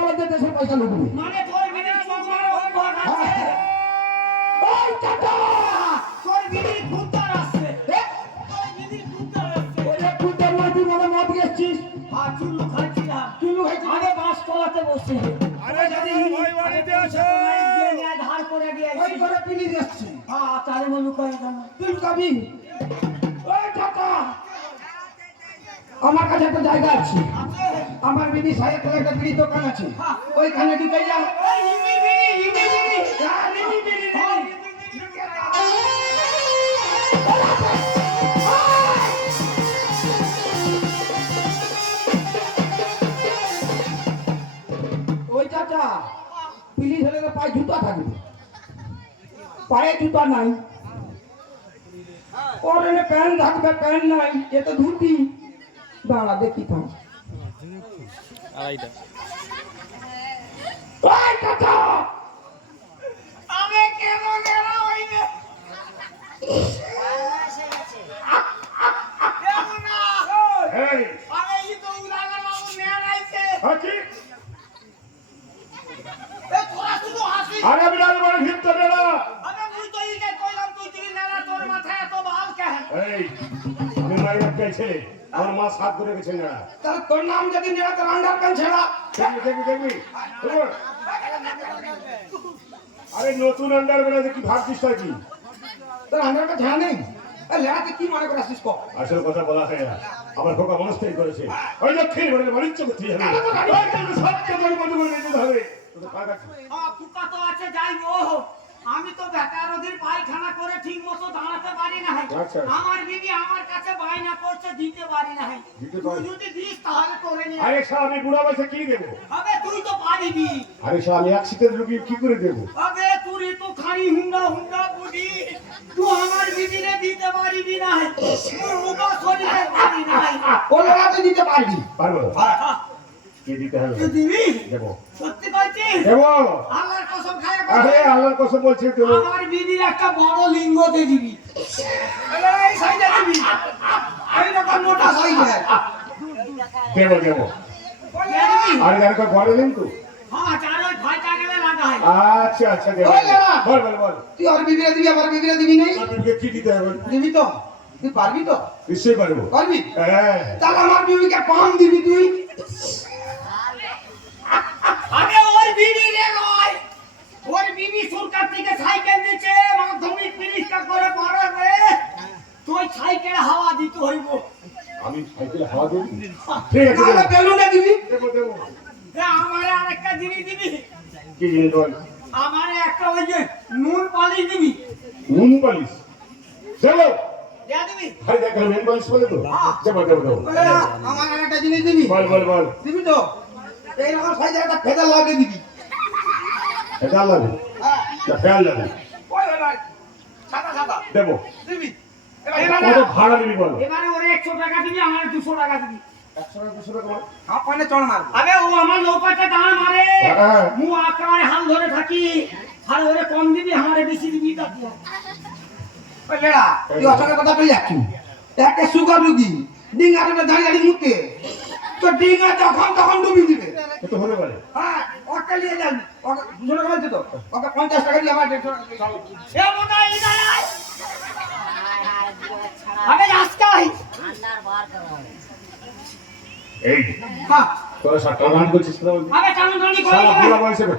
চোখের দেশের পয়সা লুটবে। মানে তোর ঘর আছে। ওই তোর তোর মানে মদ গেছিস আর চুল্লু খাচ্ছিলাম চুলু খাইছিস আরে বাস তলাতে বসে। আরে যদি ভাই বাড়িতে আছে। ধার করে ওই করে পিলি যাচ্ছে হ্যাঁ তারে মনে করে কেন তুই লুকাবি? ওই টাটা আমার কাছে একটা জায়গা আছে? আমার বিবি সাহেব একটা বিড়ি দোকান আছে। ওইখানে ঢুকে যা। ওই হ্যাঁ, হ্যাঁ, চাচা পিলি ছেলে পায়ে জুতা থাকবে। পায়ে জুতা নাই। ওর এনে প্যান্ট থাকবে প্যান্ট নাই। এ তো ধুতি। দাঁড়া দেখি থাম। আড়াইটা। আমি আরে তোরা বিড়াল বড় ভিতর বেলা আরে মুই তো ইকে কইলাম তুই যদি নেলা তোর মাথায় এত বাল কেন? এই আমি মায়ের একটা ছেলে। আমার মা সাত করে গেছে না তাহলে তোর নাম যদি নেওয়া তোর আন্ডার প্যান্ট ছেড়া। দেখবি দেখবি দেখবি। আরে নতুন আন্ডার বেলা কি ভাবছিস তা কি তোর আন্ডার প্যান্ট ছেড়া নেই? লেড়াতে কি মনে করে আসিস আসল কথা বলা হয় না। আমার খোকা করেছে। ওই বাণিজ্য করতে হবে সবকে বন্ধ করে হবে। আমি তো বেকার ওদের পায়খানা করে ঠিক মতো দাঁড়াতে পারি না আচ্ছা। আমার বিবি আমার কাছে বায়না করছে দিতে পারি না তুই যদি দিস তাহলে তোরে নিয়ে আরে শাহ আমি বুড়া বয়সে কি দেবো? হবে তুই তো পারিবি। আরে শাহ আমি এক শীতের রুগী কি করে দেবো? আবে তুই তো খালি হুন্ডা হুন্ডা বুড়ি। তুই আমার বিবিরে দিতে পারিবি না তোর মুখা শরীরে পারি নাই। ও লেড়াতে দিতে পারবি পারব হ্যাঁ, কি দিতে হবে? তুই দিবি? দেবো। সত্যি দেবো আল্লাহর কসম খায় আরে আল্লাহর কসম বলছি দেবো আমার বিবির একটা বড় লিঙ্গ দিয়ে দিবি। এই সাইডে দিবি। এই রকম মোটা সাইডে। দেবো দেবো। আরে ঘরে দিন তো। হ্যাঁ চার ওই ভয়টা গেলে লাগাই আচ্ছা আচ্ছা দেবো বল বল বল। তুই আর বিবিরে দিবি আমার বিবিরে দিবি নেই? তোর বিবিকে কি দিতে হবে? দিবি তো। তুই পারবি তো? নিশ্চয়ই পারব। পারবি? হ্যাঁ। তাহলে আমার বিবিকে পান দিবি তুই আরে ওর বিবি রে নয় ওর বিবি সরকার থেকে সাইকেল দিচ্ছে মাধ্যমিক পরীক্ষা করে পড়াবে তুই সাইকেল হাওয়া দিতে হইব। আমি সাইকেলে হাওয়া দেবো? ঠিক আছে তাহলে বেলুনে দিবি? দেবো দেবো। আমারে আরেকটা জিনিস দিবি? কি জিনিস বল? আমারে একটা ওই যে নুন পালিশ দিবি? নুন পালিশ? চলো দিবি। তো। যাব যাব যাব আমার একটা জিনিস দিবি? বল বল বল। দিবি তো? এইরকম সাইজের একটা ফেদার লাগিয়ে দিবি। এটা লাগে? না ফেয়ার লাগে ওই ওই ওই। সাদা সাদা দেবো। কত ভাড়া দিবি বল। এবারে ওরে একশো টাকা দিবি আমার দুশো টাকা দিবি। একশো টাকা দুশো টাকা বল। কাপানে চড় মারবো। আরে ও আমার নৌকাটা দাঁড় মারে। মু আকারে হাল ধরে থাকি। আর ওরে কম দিবি আমারে বেশি দিবি লেড়া তুই কথা বলে যাচ্ছি সুগার রুগী ডিঙ্গাটা দাঁড়িয়ে দাঁড়িয়ে মুখে। তো ডিঙ্গা যখন তখন ডুবি দিবে। হতে পারে হ্যাঁ ওকে নিয়ে যান। দুশো টাকা বলছে তো ওকে পঞ্চাশ টাকা দিয়ে আমার দেড়শো টাকা এই হ্যাঁ। তোরা করছিস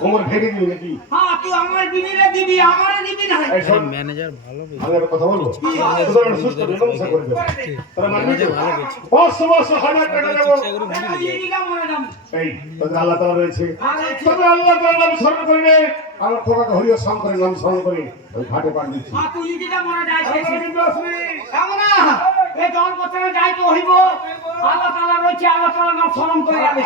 কোমর ভেঙে দিবি নাকি? হ্যাঁ তুই আমার বিবিরে দিবি আমারে দিবি না। ম্যানেজার ভালো কথা তোদের একটা সুস্থ মীমাংসা করে দেবো তোরা মানবি হাজার টাকা দেবো এই আল্লাহ তালা রয়েছে। তোদের আল্লাহ তালা নাম স্মরণ করে নে। আমার খোকাকে হরিয় সাম করে নাম স্মরণ করে। ওই ঘাটে দিচ্ছি। তুই মরে কেমন না? এই জল পত্রে যাই তো হইব। আল্লাহ তালা রয়েছে আল্লাহ তালা নাম স্মরণ করে যাবে।